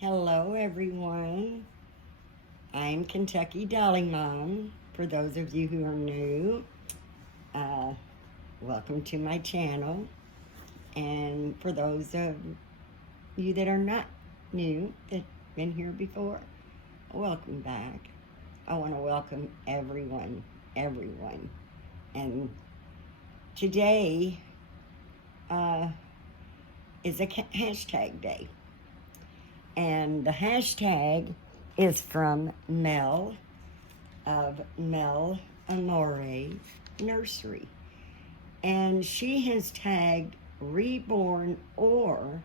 Hello, everyone. I'm Kentucky Dolly Mom. For those of you who are new, uh, welcome to my channel. And for those of you that are not new, that been here before, welcome back. I want to welcome everyone. And today is a hashtag day. And the hashtag is from Mel of Amorè Nursery. And she has tagged reborn or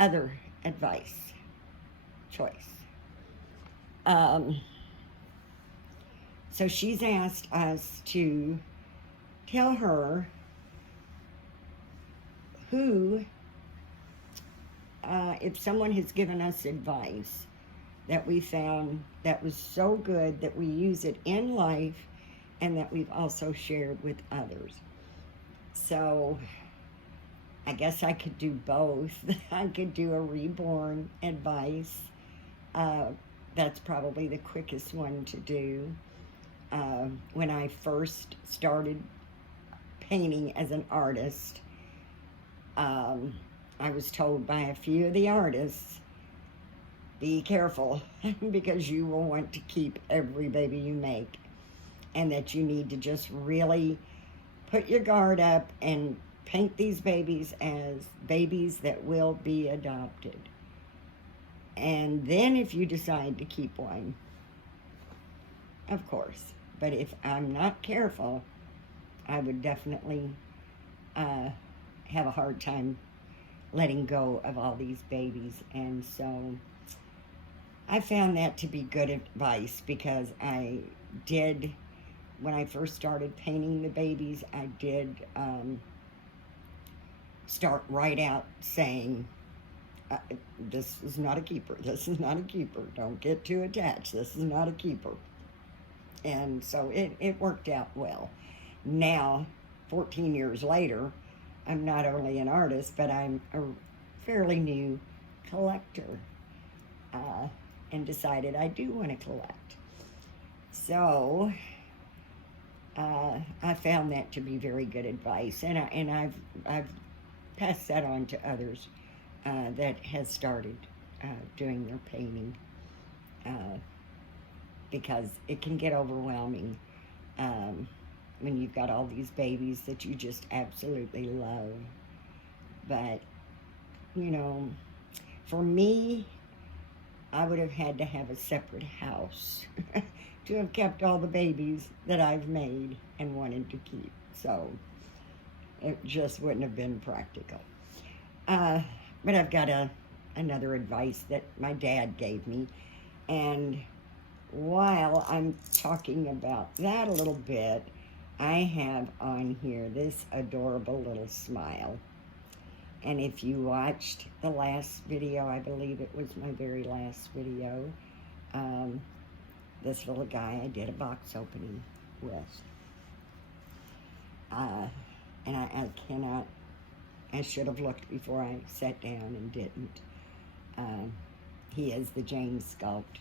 other advice choice. So she's asked us to tell her who, if someone has given us advice that we found that was so good that we use it in life and that we've also shared with others. So I guess I could do both. I could do a reborn advice. That's probably the quickest one to do. When I first started painting as an artist, I was told by a few of the artists, be careful because you will want to keep every baby you make, and that you need to just really put your guard up and paint these babies as babies that will be adopted. And then if you decide to keep one, of course. But if I'm not careful, I would definitely have a hard time letting go of all these babies. And so I found that to be good advice, because I did, when I first started painting the babies, I did start right out saying, this is not a keeper, this is not a keeper, don't get too attached, this is not a keeper. And so it worked out well. Now, 14 years later, I'm not only an artist, but I'm a fairly new collector, and decided I do want to collect. So I found that to be very good advice, and I've passed that on to others that has started doing their painting, because it can get overwhelming when you've got all these babies that you just absolutely love. But, you know, for me, I would have had to have a separate house to have kept all the babies that I've made and wanted to keep. So it just wouldn't have been practical. But I've got another advice that my dad gave me. And while I'm talking about that a little bit, I have on here this adorable little smile. And if you watched the last video, I believe it was my very last video, this little guy I did a box opening with. And I cannot, I should have looked before I sat down and didn't. He is the James Sculpt.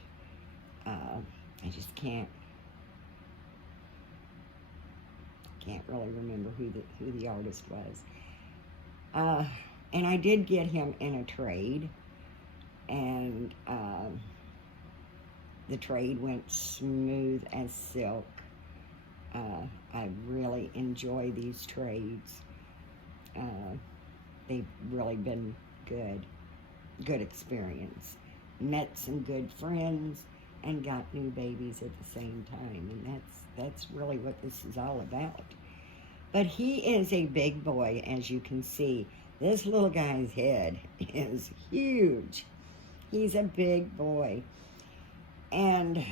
I just can't really remember who the artist was. And I did get him in a trade, and the trade went smooth as silk. I really enjoy these trades. They've really been good experience. Met some good friends and got new babies at the same time, and that's really what this is all about. But he is a big boy, as you can see. This little guy's head is huge. He's a big boy. And,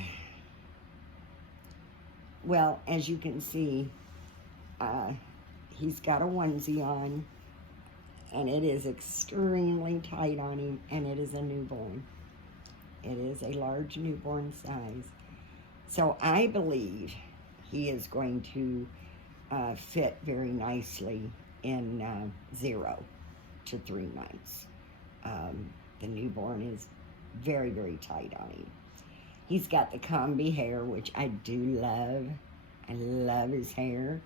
well, as you can see, he's got a onesie on, and it is extremely tight on him, and it is a newborn. It is a large newborn size. So I believe he is going to fit very nicely in 0 to 3 months. the newborn is very, very tight on him. He's got the combi hair, which I do love. I love his hair.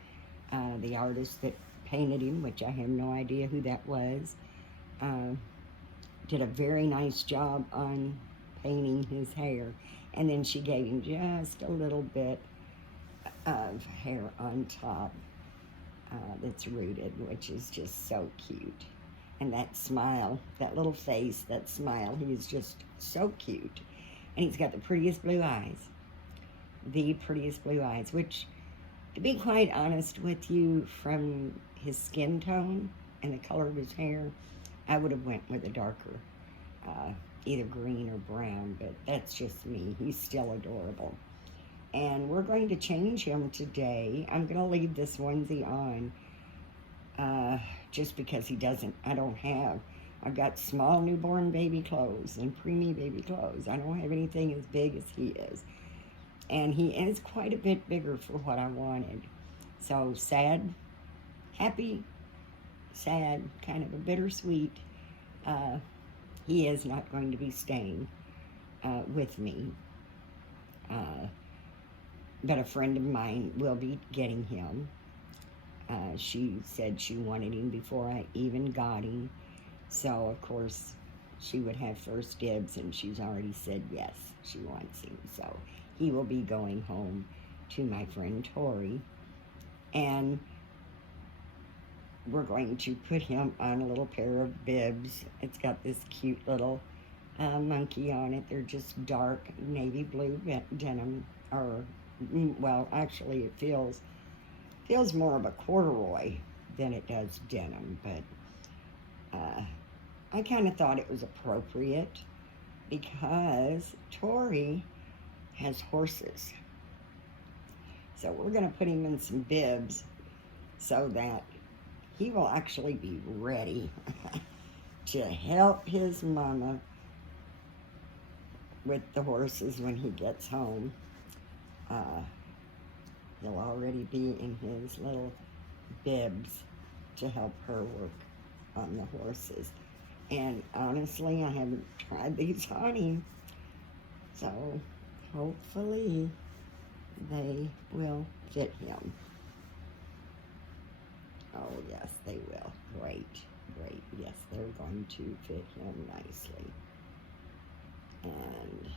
The artist that painted him, which I have no idea who that was, did a very nice job on painting his hair. And then she gave him just a little bit of hair on top that's rooted, which is just so cute. And that smile, that little face, that smile, he is just so cute. And he's got the prettiest blue eyes. The prettiest blue eyes, which, to be quite honest with you, from his skin tone and the color of his hair, I would have went with a darker, either green or brown, but that's just me. He's still adorable. And we're going to change him today. I'm going to leave this onesie on just because I've got small newborn baby clothes and preemie baby clothes. I don't have anything as big as he is. And he is quite a bit bigger for what I wanted. So sad, happy, sad, kind of a bittersweet. He is not going to be staying with me. But a friend of mine will be getting him. She said she wanted him before I even got him. So, of course, she would have first dibs, and she's already said yes, she wants him. So he will be going home to my friend Tori. And we're going to put him on a little pair of bibs. It's got this cute little monkey on it. They're just dark navy blue denim, or, well, actually it feels more of a corduroy than it does denim, but I kind of thought it was appropriate because Tori has horses. So we're going to put him in some bibs so that he will actually be ready to help his mama with the horses when he gets home. He'll already be in his little bibs to help her work on the horses. And honestly, I haven't tried these on him, so hopefully they will fit him. Oh yes, they will. Great, great. Yes, they're going to fit him nicely. And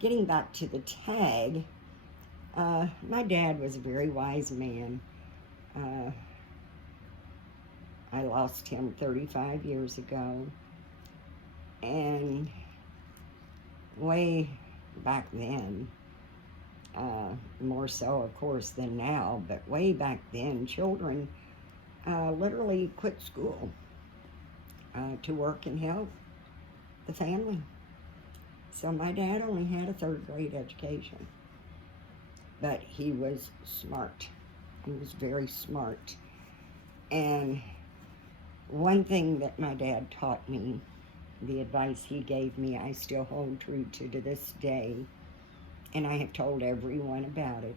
getting back to the tag, my dad was a very wise man. I lost him 35 years ago, and way back then, more so of course than now, but way back then, children literally quit school to work and help the family. So my dad only had a third grade education, but he was smart. He was very smart. And one thing that my dad taught me, the advice he gave me, I still hold true to this day. And I have told everyone about it,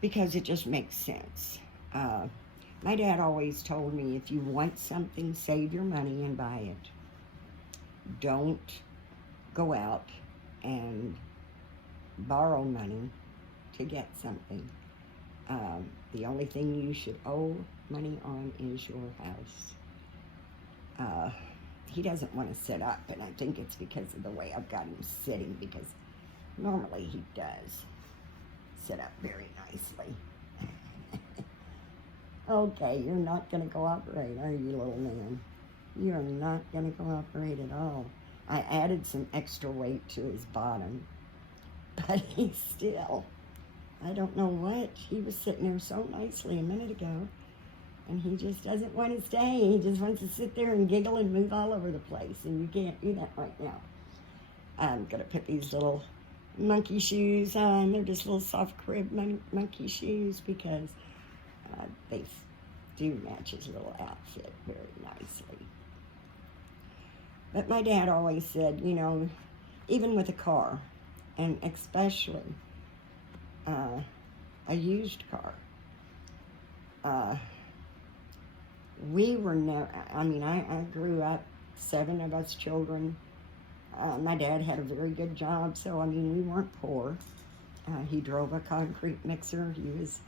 because it just makes sense. My dad always told me, if you want something, save your money and buy it. Don't go out and borrow money to get something. The only thing you should owe money on is your house. He doesn't want to sit up, and I think it's because of the way I've got him sitting, because normally he does sit up very nicely. Okay, you're not going to cooperate, are you, little man? You're not going to cooperate at all. I added some extra weight to his bottom, but he's still, I don't know what. He was sitting there so nicely a minute ago, and he just doesn't want to stay. He just wants to sit there and giggle and move all over the place, and you can't do that right now. I'm going to put these little monkey shoes on. They're just little soft crib monkey shoes, because they do match his little outfit very nicely. But my dad always said, you know, even with a car, and especially a used car, we were never, I mean, I grew up, 7 of us children. My dad had a very good job, so I mean, we weren't poor. He drove a concrete mixer. He was,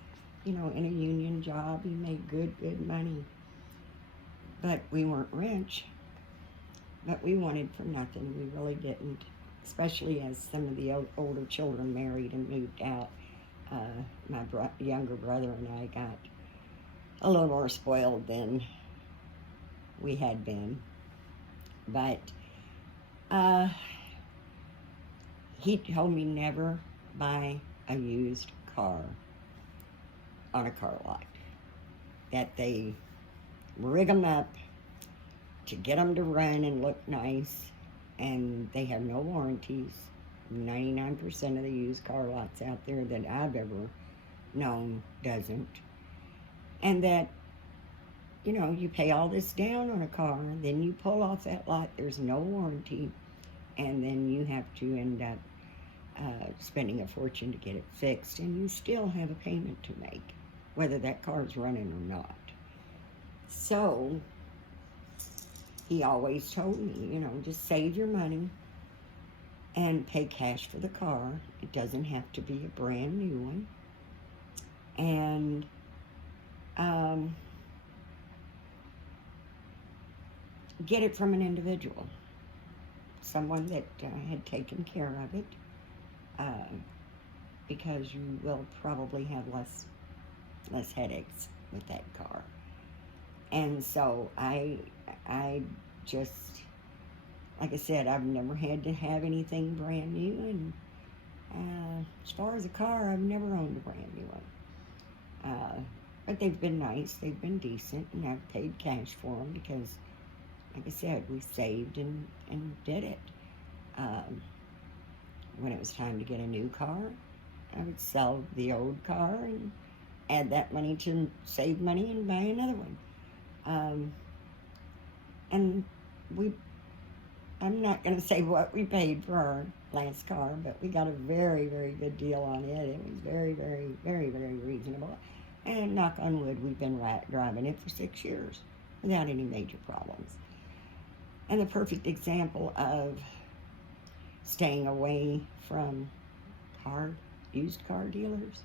in a union job. He made good money. But we weren't rich. But we wanted for nothing. We really didn't. Especially as some of the older children married and moved out. My younger brother and I got a little more spoiled than we had been. But he told me never buy a used car on a car lot. That they rig them up to get them to run and look nice, and they have no warranties. 99% of the used car lots out there that I've ever known doesn't. And that, you pay all this down on a car, then you pull off that lot, there's no warranty, and then you have to end up spending a fortune to get it fixed, and you still have a payment to make, whether that car's running or not. So he always told me, just save your money and pay cash for the car. It doesn't have to be a brand new one. And get it from an individual, someone that had taken care of it, because you will probably have less headaches with that car. And so I just, like I said, I've never had to have anything brand new, and as far as a car, I've never owned a brand new one. But they've been nice, they've been decent, and I've paid cash for them because, like I said, we saved and did it. When it was time to get a new car, I would sell the old car and add that money to save money and buy another one. And I'm not going to say what we paid for our last car, but we got a very, very good deal on it. It was very, very, very, very reasonable. And knock on wood, we've been driving it for 6 years without any major problems. And the perfect example of staying away from used car dealers.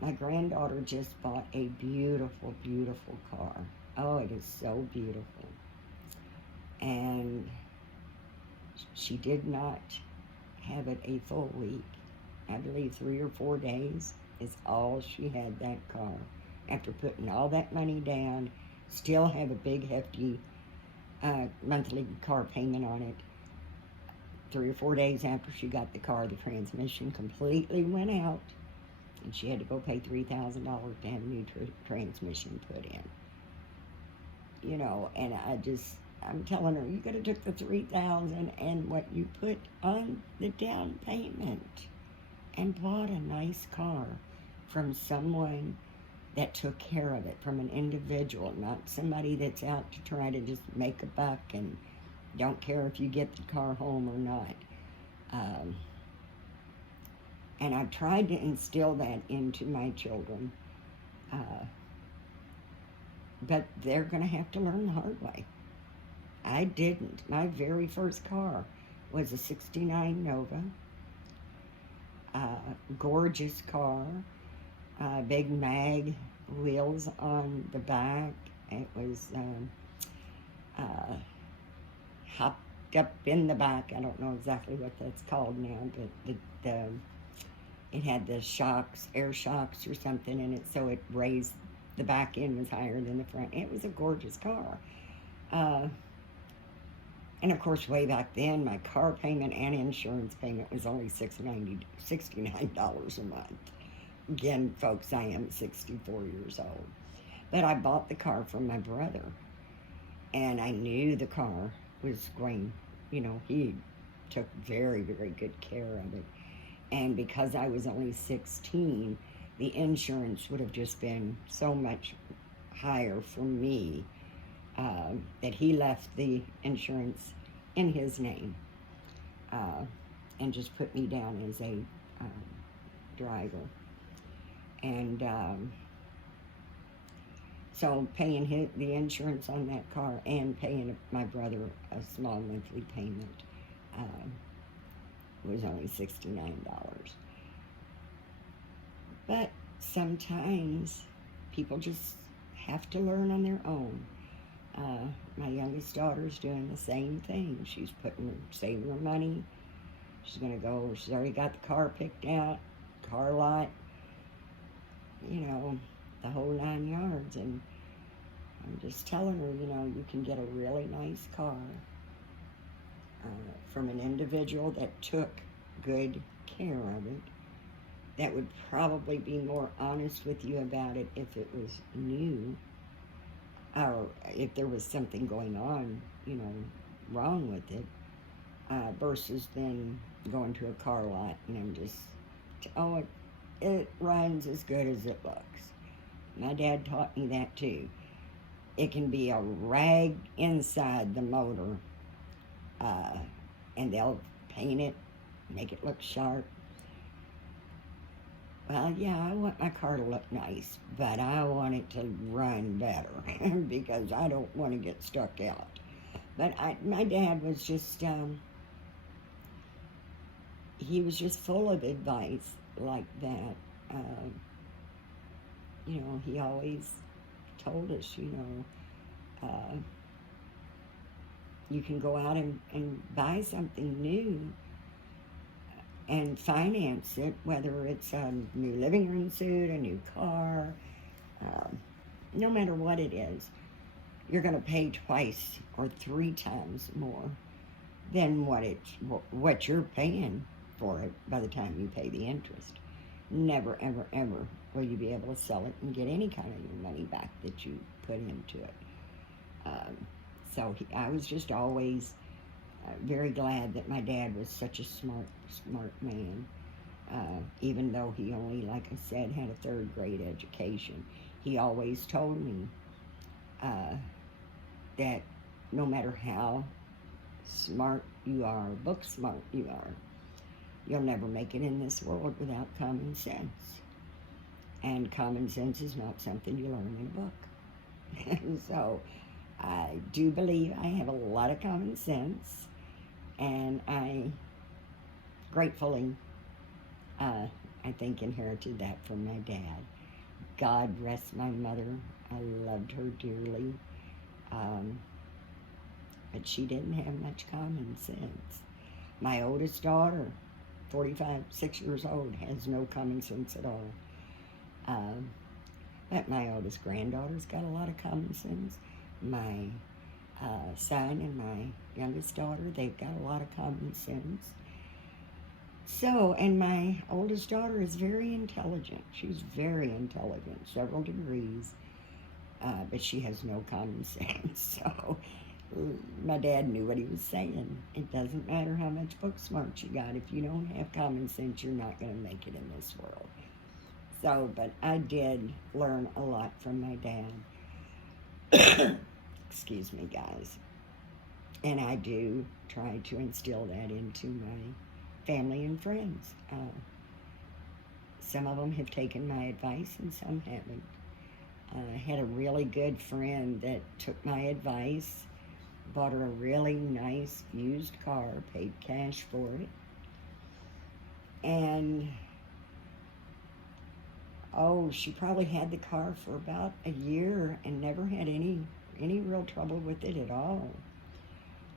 My granddaughter just bought a beautiful, beautiful car. Oh, it is so beautiful. And she did not have it a full week. I believe 3 or 4 days is all she had that car. After putting all that money down, still have a big hefty monthly car payment on it. 3 or 4 days after she got the car, the transmission completely went out, and she had to go pay $3,000 to have a new transmission put in. And I'm telling her, you could have took the $3,000 and what you put on the down payment and bought a nice car from someone that took care of it, from an individual, not somebody that's out to try to just make a buck and don't care if you get the car home or not. And I've tried to instill that into my children, but they're going to have to learn the hard way. I didn't. My very first car was a '69 Nova, gorgeous car, big mag wheels on the back. It was hopped up in the back. I don't know exactly what that's called now, but it had the shocks, air shocks or something in it, so it raised, the back end was higher than the front. It was a gorgeous car. And of course, way back then, my car payment and insurance payment was only $69 a month. Again, folks, I am 64 years old. But I bought the car from my brother, and I knew the car was going, he took very, very good care of it. And because I was only 16, the insurance would have just been so much higher for me that he left the insurance in his name and just put me down as a driver. And So paying the insurance on that car and paying my brother a small monthly payment was only $69. But sometimes people just have to learn on their own. My youngest daughter's doing the same thing. She's saving her money. She's gonna go, she's already got the car picked out, car lot, you know, the whole 9 yards. And I'm just telling her, you know, you can get a really nice car from an individual that took good care of it, that would probably be more honest with you about it if it was new, or if there was something going on, you know, wrong with it, versus then going to a car lot and I'm just, oh, it runs as good as it looks. My dad taught me that too. It can be a rag inside the motor, and they'll paint it, make it look sharp. Well, yeah, I want my car to look nice, but I want it to run better because I don't want to get stuck out. But my dad was just, he was just full of advice like that. You know, he always told us, you know, you can go out and buy something new and finance it, whether it's a new living room suit, a new car, no matter what it is, you're going to pay twice or 3 times more than what you're paying for it by the time you pay the interest. Never, ever, ever will you be able to sell it and get any kind of your money back that you put into it. So I was just always very glad that my dad was such a smart man. Even though he only, like I said, had a 3rd grade education, he always told me that no matter how smart you are, book smart you are, you'll never make it in this world without common sense. And common sense is not something you learn in a book. And so I do believe I have a lot of common sense, and I gratefully, I think, inherited that from my dad. God rest my mother. I loved her dearly, but she didn't have much common sense. My oldest daughter, 6 years old, has no common sense at all. But my oldest granddaughter's got a lot of common sense. My son and my youngest daughter, they've got a lot of common sense. So, and my oldest daughter is very intelligent. She's very intelligent, several degrees, but she has no common sense. So my dad knew what he was saying. It doesn't matter how much book smart you got. If you don't have common sense, you're not going to make it in this world. So, but I did learn a lot from my dad. Excuse me, guys. And I do try to instill that into my family and friends. Some of them have taken my advice and some haven't. I had a really good friend that took my advice, bought her a really nice used car, paid cash for it, and she probably had the car for about a year and never had any real trouble with it at all.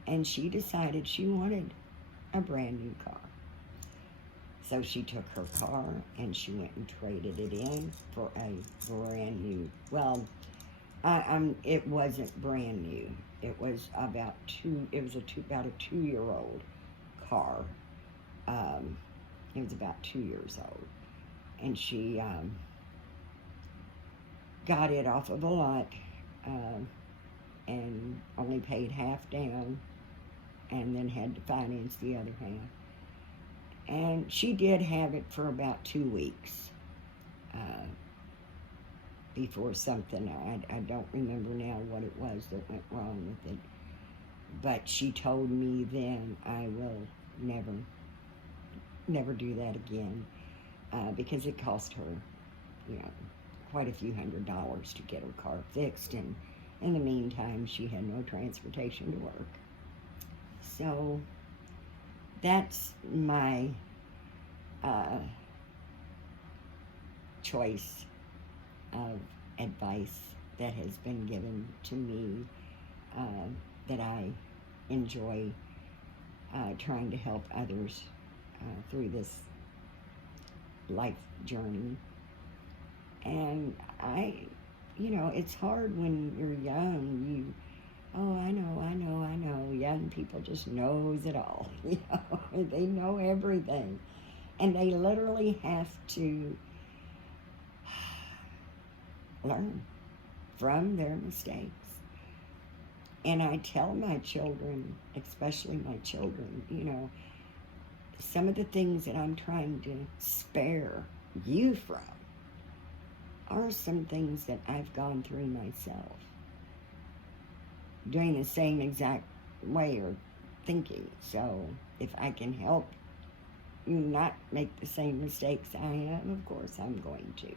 And she decided she wanted a brand new car. So she took her car and she went and traded it in for a brand new, well, it wasn't brand new. It was about about a 2-year-old car. It was about 2 years old. And she got it off of a lot and only paid half down and then had to finance the other half. And she did have it for about 2 weeks before something, I don't remember now what it was that went wrong with it. But she told me then, I will never do that again, because it cost her, quite a few $100s to get her car fixed, and in the meantime, she had no transportation to work. So that's my choice of advice that has been given to me, that I enjoy trying to help others through this life journey. And it's hard when you're young. I know, young people just knows it all. They know everything. And they literally have to learn from their mistakes. And I tell my children, especially my children, some of the things that I'm trying to spare you from are some things that I've gone through myself, doing the same exact way or thinking. So if I can help you not make the same mistakes I have, of course I'm going to.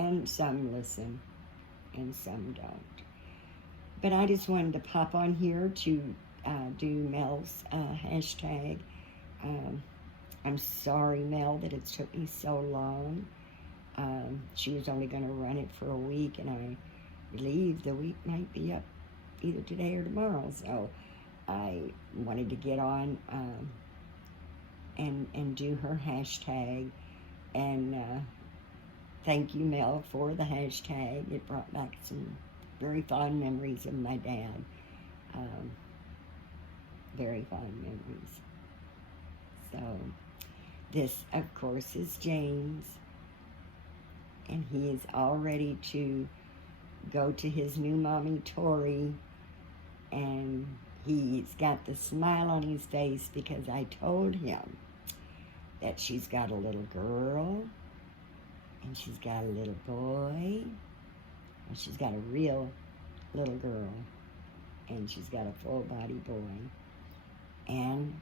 And some listen and some don't. But I just wanted to pop on here to do Mel's hashtag. I'm sorry, Mel, that it took me so long. She was only going to run it for a week, and I believe the week might be up either today or tomorrow. So I wanted to get on and do her hashtag. And thank you, Mel, for the hashtag. It brought back some very fond memories of my dad. Very fond memories. So this, of course, is James. And he is all ready to go to his new mommy, Tori. And he's got the smile on his face because I told him that she's got a little girl, and she's got a little boy, and she's got a real little girl, and she's got a full-body boy, and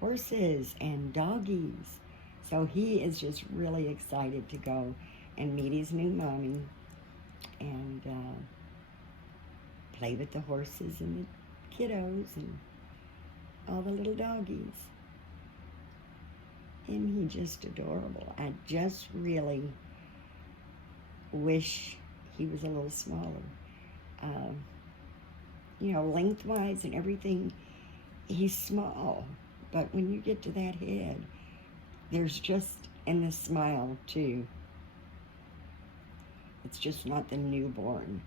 horses and doggies. So he is just really excited to go and meet his new mommy and play with the horses and the kiddos and all the little doggies. And he's just adorable. I just really wish he was a little smaller. Lengthwise and everything, he's small. But when you get to that head, there's just, and the smile too, it's just not the newborn,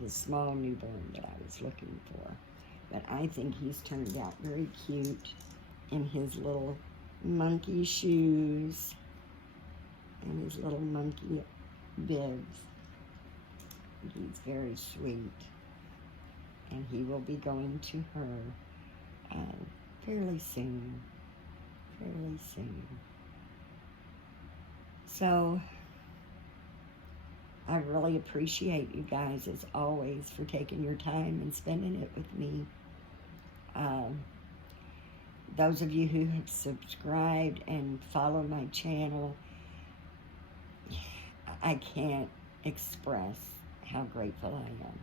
the small newborn that I was looking for. But I think he's turned out very cute in his little monkey shoes and his little monkey bibs. He's very sweet. And he will be going to her fairly soon. So I really appreciate you guys, as always, for taking your time and spending it with me. Those of you who have subscribed and follow my channel, I can't express how grateful I am,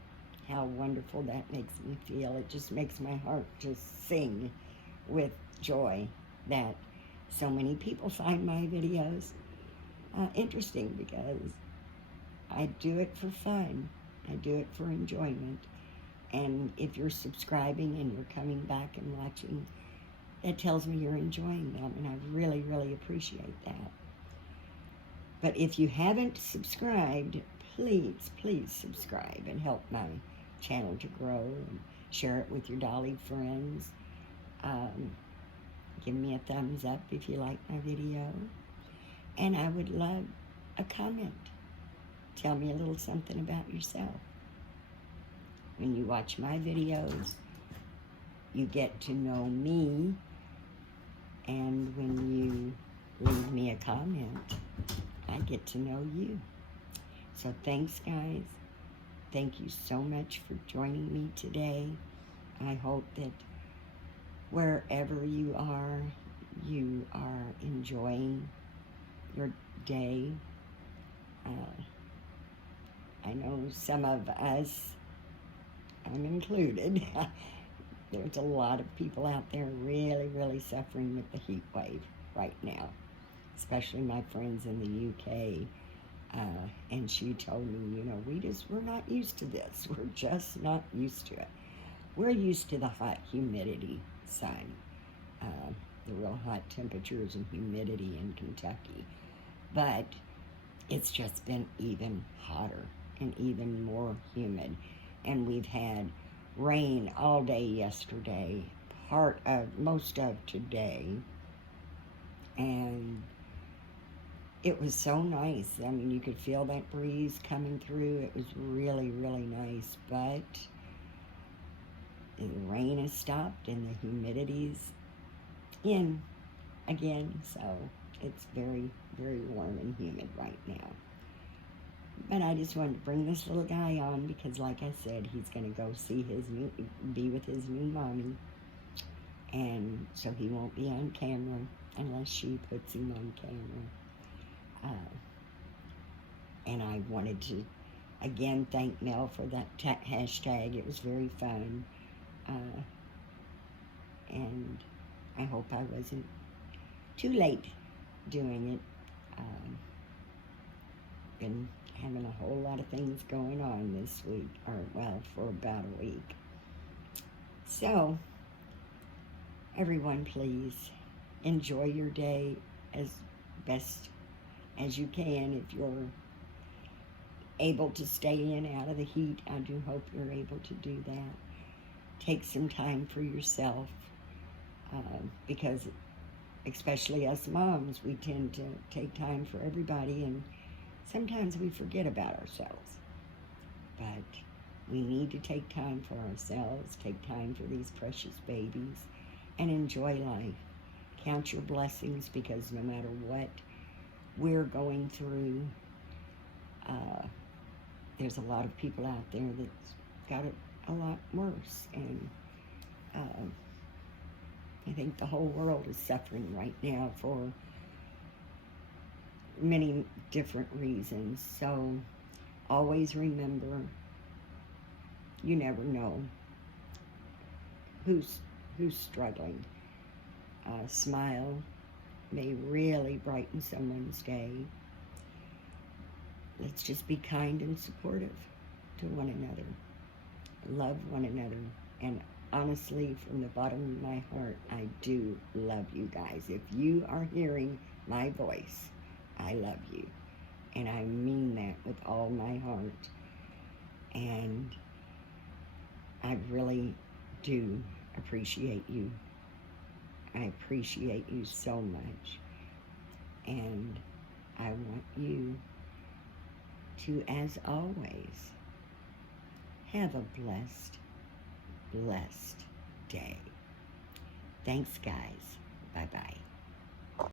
how wonderful that makes me feel. It just makes my heart just sing with joy that so many people find my videos interesting, because I do it for fun. I do it for enjoyment. And if you're subscribing and you're coming back and watching, that tells me you're enjoying them, and I really, really appreciate that. But if you haven't subscribed, please, please subscribe and help my channel to grow, and share it with your dolly friends. Give me a thumbs up if you like my video. And I would love a comment. Tell me a little something about yourself. When you watch my videos, you get to know me. And when you leave me a comment, I get to know you. So thanks, guys. Thank you so much for joining me today. I hope that wherever you are enjoying your day. I know some of us, I'm included, there's a lot of people out there really, really suffering with the heat wave right now, especially my friends in the UK. And she told me, we're not used to this. We're just not used to it. We're used to the hot humidity, sun, the real hot temperatures and humidity in Kentucky. But it's just been even hotter and even more humid. And we've had rain all day yesterday, most of today. And it was so nice. I mean, you could feel that breeze coming through. It was really, really nice. But the rain has stopped and the humidity's in again. So it's very, very warm and humid right now. But I just wanted to bring this little guy on because, like I said, he's going to go be with his new mommy. And so he won't be on camera unless she puts him on camera. And I wanted to, again, thank Mel for that hashtag. It was very fun. And I hope I wasn't too late doing it. Been having a whole lot of things going on this week, for about a week. So, everyone, please enjoy your day as best as you can. If you're able to stay in out of the heat, I do hope you're able to do that. Take some time for yourself, because especially us moms, we tend to take time for everybody, and sometimes we forget about ourselves. But we need to take time for ourselves, take time for these precious babies, and enjoy life. Count your blessings, because no matter what we're going through, there's a lot of people out there that's got it a lot worse. And I think the whole world is suffering right now for many different reasons. So always remember, you never know who's struggling. A smile may really brighten someone's day. Let's just be kind and supportive to one another. Love one another. And honestly, from the bottom of my heart, I do love you guys. If you are hearing my voice, I love you. And I mean that with all my heart. And I really do appreciate you. I appreciate you so much. And I want you to, as always, have a blessed, blessed day. Thanks, guys. Bye-bye.